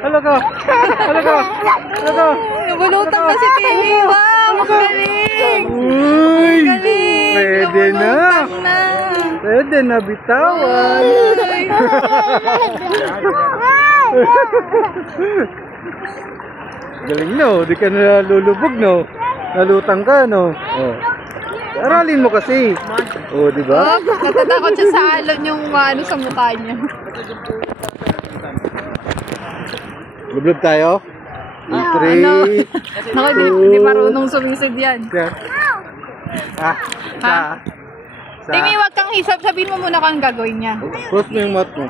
Halaga. Halaga. Halaga. Nabulutan na si Timmy. Wow, magaling. Uy. Galing. Pwede na. Nabulutan na. Pwede na bitawan. Ay. Galing no. Di ka na lulubog no. Nalutang ka no. Oh. Aralin mo kasi. Oh, di ba? Oh, natatakot siya sa alon yung ano sa mukha niya. Lublog tayo. Ano? 3. Naku, hindi marunong sumisid yan. Ah, sa. Timmy, wag kang hisap. Sabihin mo muna kung ang gagawin niya. Close mo yung mouth mo.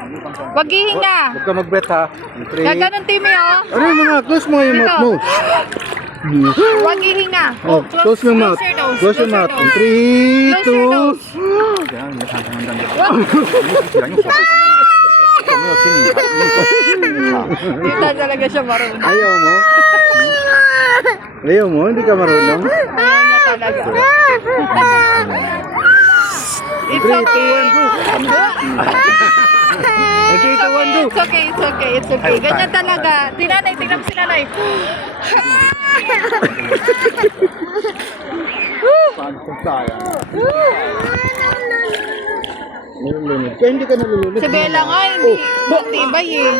Wag hihinga. Huwag ka mag-bet ha. 3. Gaganon, Timmy, oh. Ano yung mga? Close mo yung Dito. mouth mo. Wag hihinga. Oh, close your mouth. Close your nose. Close your mouth. 3, Close your 2. nose. Hindi na talaga siya marunong. Ayaw mo? Ayaw mo? Hindi ka marunong? Ayaw niya talaga. It's 3, 2, 1, okay. go. 3, 2, 1, go. It's okay, it's okay, it's okay. Ganyan talaga. Tinanay, tingnan mo si nanay. Nalulunod. Kaya hindi ka nalulunod. Si Bella nga, hindi. Matibay eh.